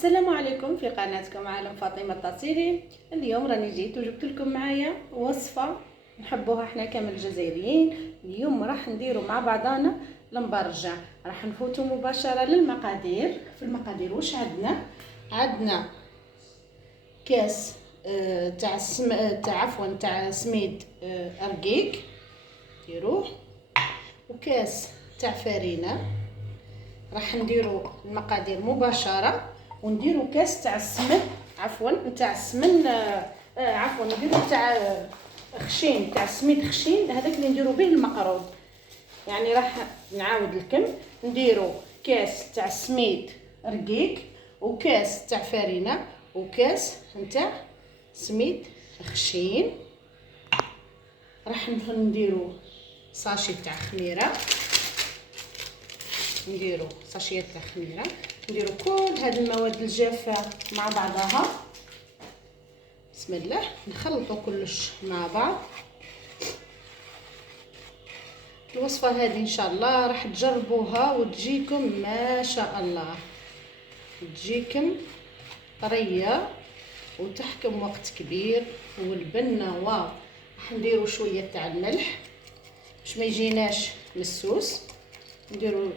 السلام عليكم في قناتكم عالم فاطمه التطيري. اليوم راني جيت وجبت لكم معايا وصفه نحبوها احنا كامل الجزائريين. اليوم راح نديروا مع بعضنا المبرجع. راح نفوتوا مباشره للمقادير. في المقادير واش عندنا كاس تاع سميد رقيق ديروه، وكاس تاع فرينه. راح نديروا المقادير مباشره ونديروا كاس تاع السمن تاع السمن نديروا تاع خشين، تاع سميد خشين، هذاك اللي نديروا به المقرود. يعني راح نعاود لكم، نديروا كاس تاع سميد رقيق وكاس تاع فرينه وكاس نتاع سميد خشين. راح نديروا ساشي تاع خميره، نديروا ساشيات تاع خميره، نديروا كل هذه المواد الجافه مع بعضها. بسم الله، نخلطوا كلش مع بعض. الوصفه هذه ان شاء الله راح تجربوها وتجيكم ما شاء الله، تجيكم طريه وتحكم وقت كبير والبنه واو. راح نديروا شويه تاع الملح باش ما يجيناش مسوس، نديروا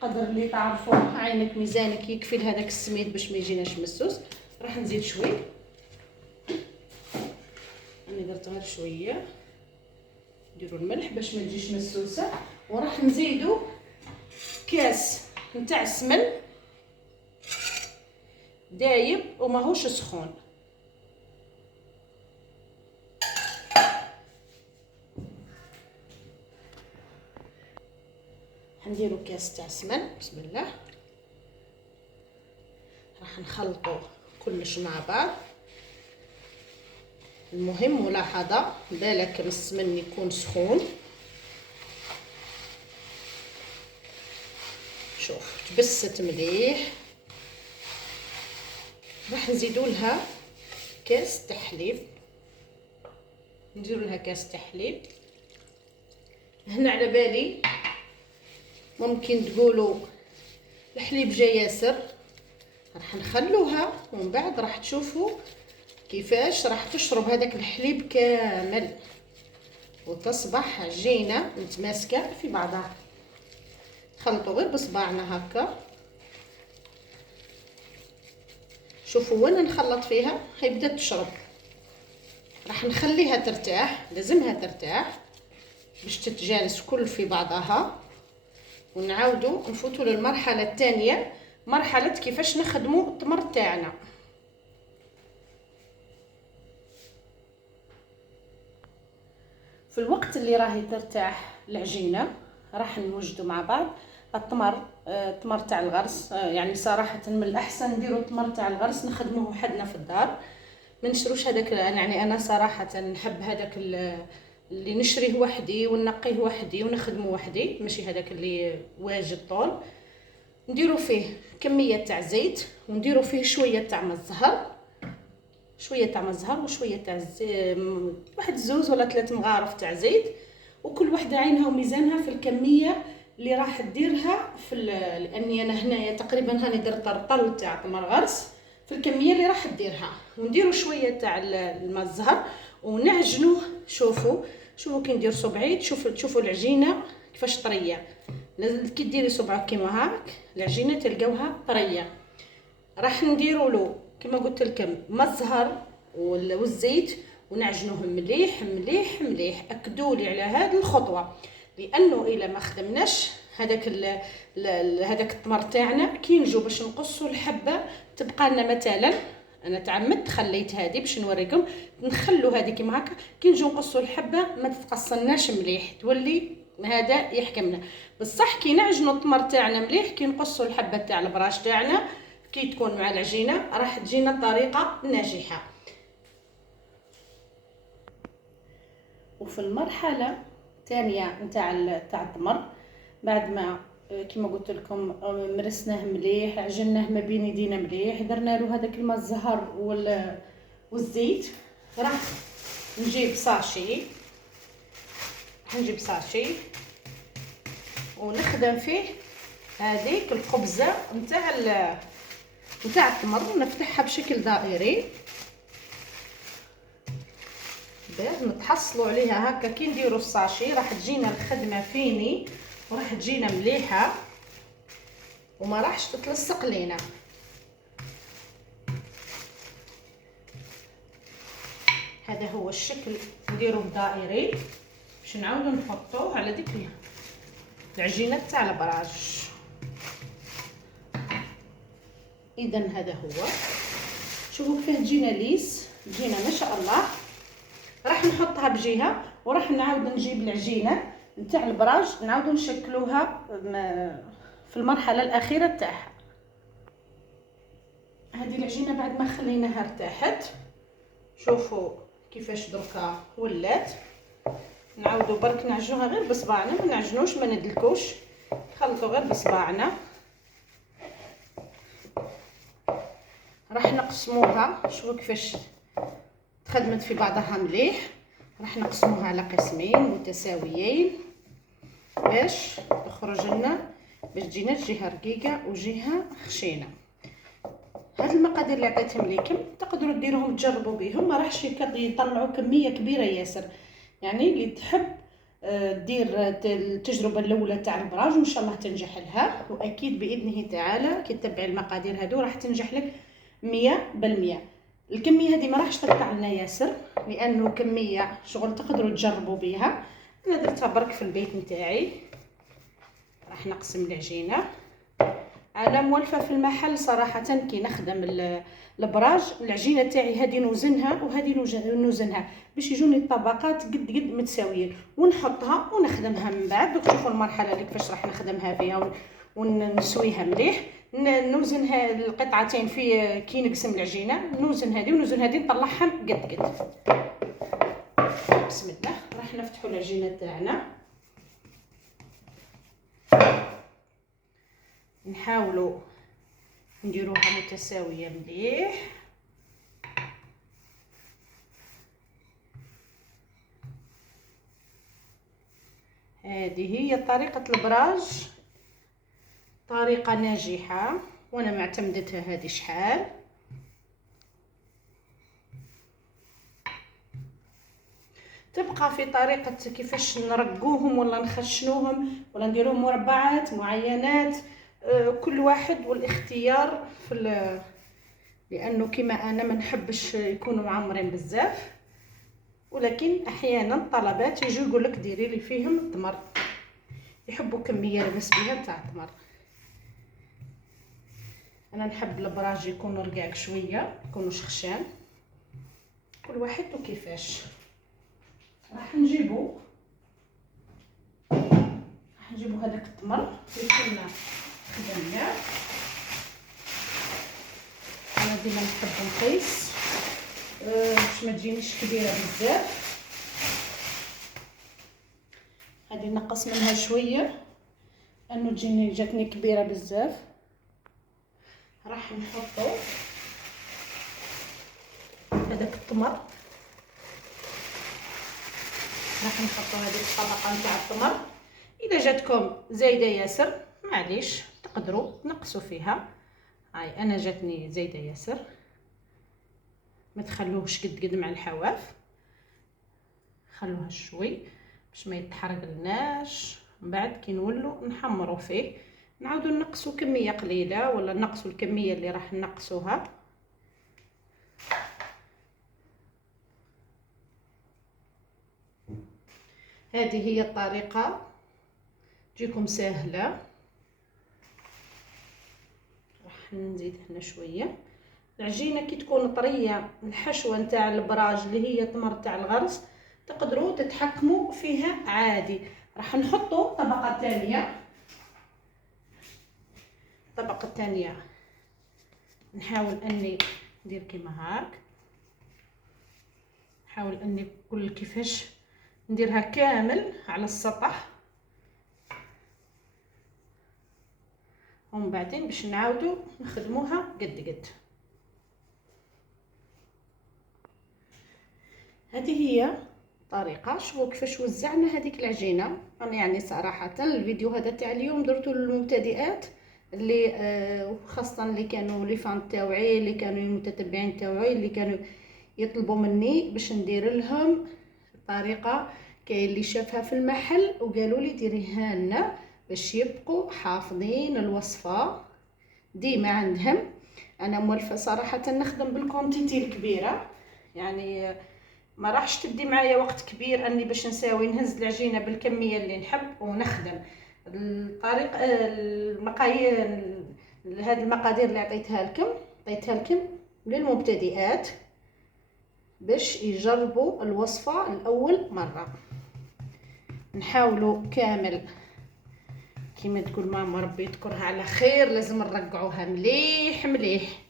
قدر اللي تعرفوه، عينك ميزانك يكفي لهذاك السميد باش ما يجيناش مسوس. راح نزيد شوي، انا درت غير شويه، نديروا الملح باش ما تجيش مسوسه. وراح نزيدوا كاس نتاع السمن دايب وماهوش سخون. نديروا كاس تاع سمن. بسم الله، راح نخلطوا كلش مع بعض. المهم ملاحظه، بالك السمن يكون سخون. شوف تبست مليح. راح نزيدوا لها كاس تحليب، نديروا لها كاس تحليب. هنا على بالي ممكن تقولوا الحليب جا ياسر، راح نخلوها ومن بعد راح تشوفوا كيفاش راح تشرب هذاك الحليب كامل وتصبح عجينه متماسكه في بعضها. خلطوا غير بصباعنا هكا. شوفوا وانا نخلط فيها هي بدات تشرب. راح نخليها ترتاح، لازمها ترتاح باش تتجانس كل في بعضها. ونعاودوا نفوتوا للمرحله الثانيه، مرحله كيفاش نخدموا التمر تاعنا. في الوقت اللي راهي ترتاح العجينه راح نوجدوا مع بعض التمر تاع الغرس. يعني صراحه من الاحسن نديروا التمر تاع الغرس نخدموه حدنا في الدار، ما نشروش هذاك. يعني انا صراحه نحب هذاك اللي نشريه وحدي ونقيه وحدي ونخدمه وحدي، ماشي هذاك اللي واجد طول. نديروا فيه كميه تاع زيت ونديروا فيه شويه تاع الزهر، وشويه تاع واحد 2 ولا 3 مغارف تاع زيت، وكل وحده عينها وميزانها في الكميه اللي راح تديرها لاني انا هنايا تقريبا هاني درت رطل تاع تمر غرس في الكميه اللي راح تديرها. ونديروا شويه تاع الماء الزهر ونعجنوه. شوفوا كي ندير صبعي، تشوفوا العجينه كيفاش طريه. لازم كي ديري صبعك كيما هاك العجينه تلقاوها طريه. راح نديروا له كما قلت لكم ماء الزهر والزيت ونعجنوه مليح مليح مليح. اكدوا لي على هذه الخطوه، لانه الا ما خدمناش هذاك التمر تاعنا كي نجو باش نقصوا الحبه تبقى لنا. مثلا انا تعمدت خليت هذه باش نوريكم، نخلوا هذه كيما هكا كي نجو نقصوا الحبه ما تتقصلناش مليح، تولي هذا يحكمنا. بصح كي نعجنوا التمر تاعنا مليح، كي نقصوا الحبه تاع البراش تاعنا كي تكون مع العجينه راح تجينا الطريقه ناجحه. وفي المرحله الثانيه نتاع التمر، بعد ما كما قلت لكم مرسناه مليح، عجناه ما بين يدينا مليح، درنا له هذاك الماء الزهر والزيت، راح نجيب ساشي ونخدم فيه هذيك الخبزه نتاع التمر نفتحها بشكل دائري باش نتحصلوا عليها هكا. كي نديروا الساشي راح تجينا الخدمه فيني وراح تجينا مليحه وما راحش تتلصق لينا. هذا هو الشكل، نديروه دائري باش نعاودو نحطوه على ديك العجينه تاع البراج. اذا هذا هو، شوفوا كيفاه تجينا ليس، تجينا ما شاء الله. راح نحطها بجهه وراح نعاود نجيب العجينه نتاع البراج نعاودو نشكلوها في المرحله الاخيره تاعها. هذه العجينه بعد ما خليناها ارتاحت، شوفوا كيفاش دركا ولات. نعاودو برك نعجنوها غير بصباعنا، ما نعجنوش ما ندلكوش، نخلطو غير بصباعنا. راح نقسموها، شوفوا كيفاش تخدمت في بعضها مليح. راح نقسموها على قسمين متساويين باش تخرج لنا، باش تجينا جهه رقيقه وجهه خشينه. هاد المقادير اللي عطيتهم لكم تقدروا ديروهم تجربوا بهم، ما راحش يطلعوا كميه كبيره ياسر. يعني اللي تحب دير التجربه الاولى تاع البراج وان شاء الله تنجح لها، واكيد باذنه تعالى كي تتبعي المقادير هادو راح تنجح لك 100%. الكميه هذه ما راحش تقطع لنا ياسر لانه كميه شغل تقدروا تجربوا بها. انا درتها برك في البيت نتاعي. راح نقسم العجينه على مولفه في المحل. صراحه كي نخدم البراج العجينه تاعي هذه نوزنها وهذه نوزنها باش يجوني الطبقات قد متساويين، ونحطها ونخدمها من بعد. دوك تشوفوا المرحله اللي كيفاش راح نخدمها فيها ونسويها مليح. نوزنها القطعتين في كي نقسم العجينه، نوزن هذه ونوزن هذه، نطلعهم قد. بسم الله. راح نفتحوا العجينه تاعنا، نحاولوا نديروها متساويه مليح. هذه هي طريقه البراج، طريقه ناجحه وانا معتمدتها هذه شحال. تبقى في طريقه كيفاش نرقوهم ولا نخشنوهم ولا نديروهم مربعات معينات، كل واحد والاختيار في لانه كما انا ما نحبش يكونوا معمرين بزاف، ولكن احيانا طلبات يجوا يقول لك ديري لي فيهم التمر، يحبوا كميه لبس بها تاع التمر. انا نحب البراج يكونوا رقاق شويه، يكونوا خشان، كل واحد وكيفاش. راح نجيبو هذاك التمر اللي كنا خدمناه. انا ديما نحب نقيس باش ما تجينيش كبيره بزاف. هذه نقص منها شويه انه جاتني كبيره بزاف. راح نحطو هذاك التمر، راح نحطو هذيك الطبقه نتاع التمر. اذا جاتكم زايده ياسر معليش تقدروا تنقصوا فيها. هاي انا جاتني زايده ياسر، ما تخلوهش قد مع الحواف، خلوها شوي باش ما يتحرق لناش. من بعد كي نولوا نحمروا فيه نعاودوا نقصوا كميه قليله ولا نقصوا الكميه اللي راح نقصوها. هذه هي الطريقه، تجيكم سهله. راح نزيد هنا شويه. العجينه كي تكون طريه، الحشوه نتاع البراج اللي هي تمر تاع الغرس تقدروا تتحكموا فيها عادي. راح نحطوا طبقه ثانيه. الطبقه الثانيه نحاول اني ندير كيما هاك، نحاول اني كل كيفاش نديرها كامل على السطح، ومن بعدين باش نعاودوا نخدموها قد. هذه هي طريقه. شوفوا كيفاش وزعنا هذيك العجينه. انا يعني صراحه الفيديو هذا تاع اليوم درته للمبتدئات اللي خاصه اللي كانوا لي فان تاوعي، اللي كانوا المتتبعين تاوعي، اللي كانوا يطلبوا مني باش ندير لهم طريقه. كاين اللي شافها في المحل وقالوا لي ديريها لنا باش يبقوا حافظين الوصفه ديما عندهم. انا مولفه صراحه نخدم بالكونتيتي الكبيره، يعني ما راحش تدي معايا وقت كبير اني باش نساوي نهز العجينه بالكميه اللي نحب ونخدم. الطريقه المقايير، هذه المقادير اللي عطيتها لكم للمبتدئات باش يجربوا الوصفه الاول مره. نحاولوا كامل كيما تقول ماما ربي يذكرها على خير، لازم نرقعوها مليح مليح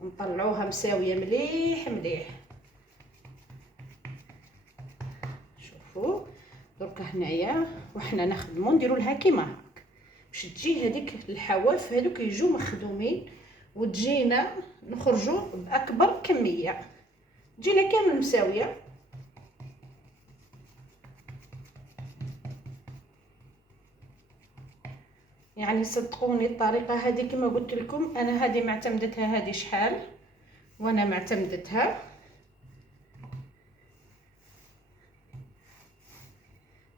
ونطلعوها مساويه مليح مليح. شوفوا دركا هنايا وحنا نخدموا نديروا لها كيما هكا باش تجي هذيك الحواف هذوك يجوا مخدومين وتجينا نخرجوا باكبر كميه، تجينا كامل مساويه. يعني صدقوني الطريقه هذه كما قلت لكم انا هذه معتمدتها، هذه شحال وانا معتمدتها.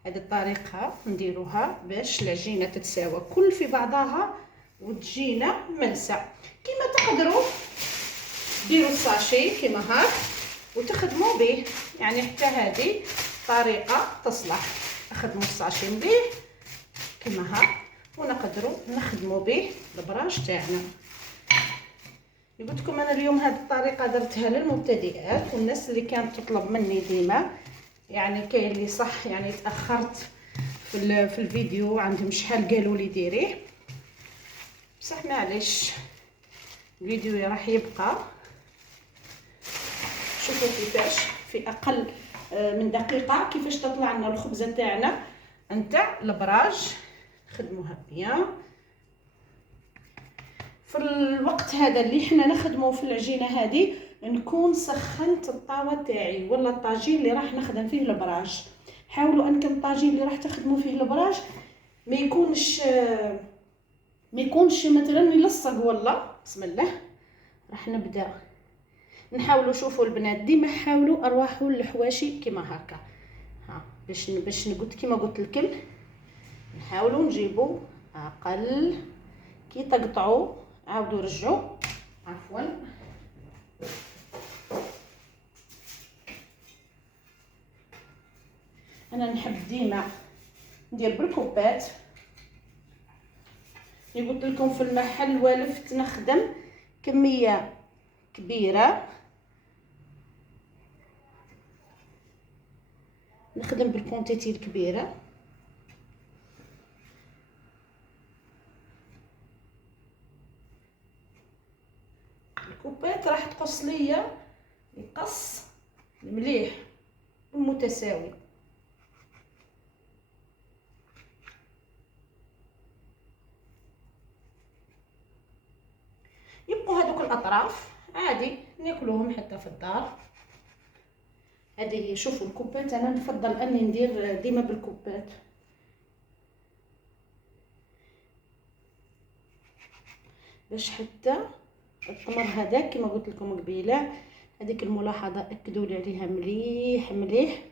هذه الطريقه نديروها باش العجينه تتساوى كل في بعضها وتجينا ملسه. كما تقدروا ديروا الساشي كما هاك وتخدموا به، يعني حتى هذه طريقه تصلح. نخدموا الساشي مليح كما هاك ونقدروا نخدموا به البراش تاعنا. قلت لكم انا اليوم هذه الطريقه درتها للمبتدئات والناس اللي كانت تطلب مني ديما. يعني كاين اللي صح يعني تاخرت في الفيديو، عندهم شحال قالوا لي ديريه، بصح معليش الفيديو راح يبقى. شوفوا كيفاش في اقل من دقيقه كيفاش تطلع لنا الخبزه تاعنا نتاع البراج. خدموها بيان في الوقت هذا اللي حنا نخدموا في العجينه هذه، نكون سخنت الطاوه تاعي ولا الطاجين اللي راح نخدم فيه البراج. حاولوا انكم الطاجين اللي راح تخدموا فيه البراج ما يكونش مثلا يلصق. ولا بسم الله راح نبدا. نحاولوا شوفوا البنات ديما حاولوا ارواحوا الحواشي كما هكا، ها باش نقول كما قلت لكم نحاولوا نجيبوا اقل كي تقطعوا عاودوا رجعوا عفوا. انا نحب ديما ندير بالكوبات. قلت لكم في المحل والفت نخدم كميه كبيره، نخدم بالكونتيتي الكبيره. الكوبات راح تقص ليا يقص مليح ومتساوي. يبقوا هذوك الاطراف عادي ناكلوهم حتى في الدار. هذه هي. شوفوا الكوبات انا نفضل اني ندير ديما بالكوبات باش حتى التمر هذاك كما قلت لكم قبيله. هذيك الملاحظه اكدوا لي عليها مليح مليح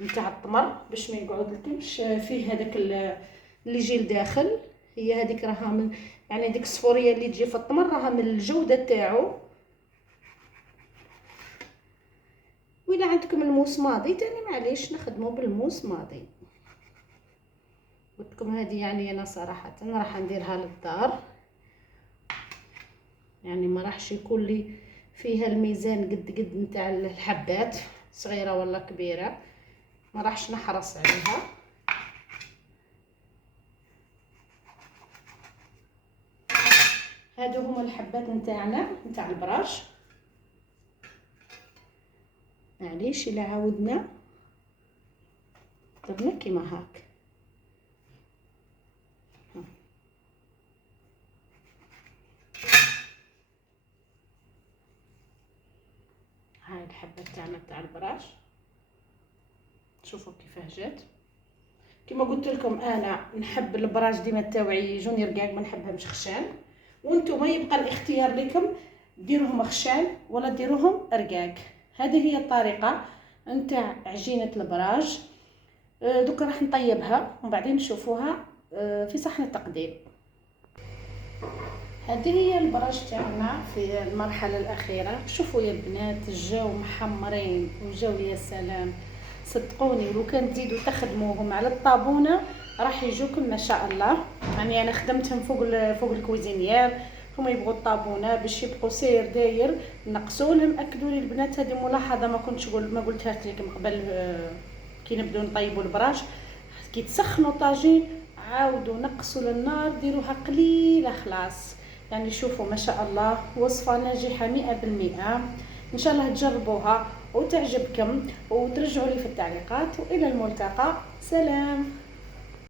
نتاع التمر باش ما يقعد لكمش فيه هذاك اللي يجي لداخل. هي هذيك راها من يعني ديك الصفوريه اللي تجي في التمر راها من الجوده تاعو. وإلا عندكم الموس ماضي تاني معليش نخدمو بالموس ماضي. قلت لكم هذه يعني انا صراحه راح نديرها للدار، يعني ما راحش يكون لي فيها الميزان قد نتاع الحبات صغيره ولا كبيره، ما راحش نحرص عليها. هادو هما الحبات نتاعنا نتاع البراش. معليش الا عاودنا درنا كيما هاك. هاي الحبه تاعنا تاع البراش شوفوا كيفاه جات. كما قلت لكم انا نحب البراج ديما تاوعي يجوني رقاق، ما نحبها مشخشان، وانتم يبقى الاختيار لكم ديروهم خشان ولا ديروهم رقاق. هذه هي الطريقه نتاع عجينه البراج. دوكا راح نطيبها وبعدين نشوفوها في صحن التقديم. هذه هي البراج تاعنا في المرحله الاخيره. شوفوا يا بنات جاو محمرين وجاو يا سلام، صدقوني لو كان تزيدوا تخدموهم على الطابونه راح يجوكم ما شاء الله. يعني انا خدمتهم فوق الكوزينيير، هما يبغوا الطابونه باش يبقوا سير داير نقصوا لهم. اكدوا لي البنات هذه ملاحظه ما قلتهاش لكم قبل كي نبداو نطيبوا البراج، كي تسخنوا طاجين عاودوا نقصوا للنار ديروها قليله خلاص. يعني شوفوا ما شاء الله وصفه ناجحه 100%. ان شاء الله تجربوها وتعجبكم وترجعوا لي في التعليقات، والى الملتقى، سلام.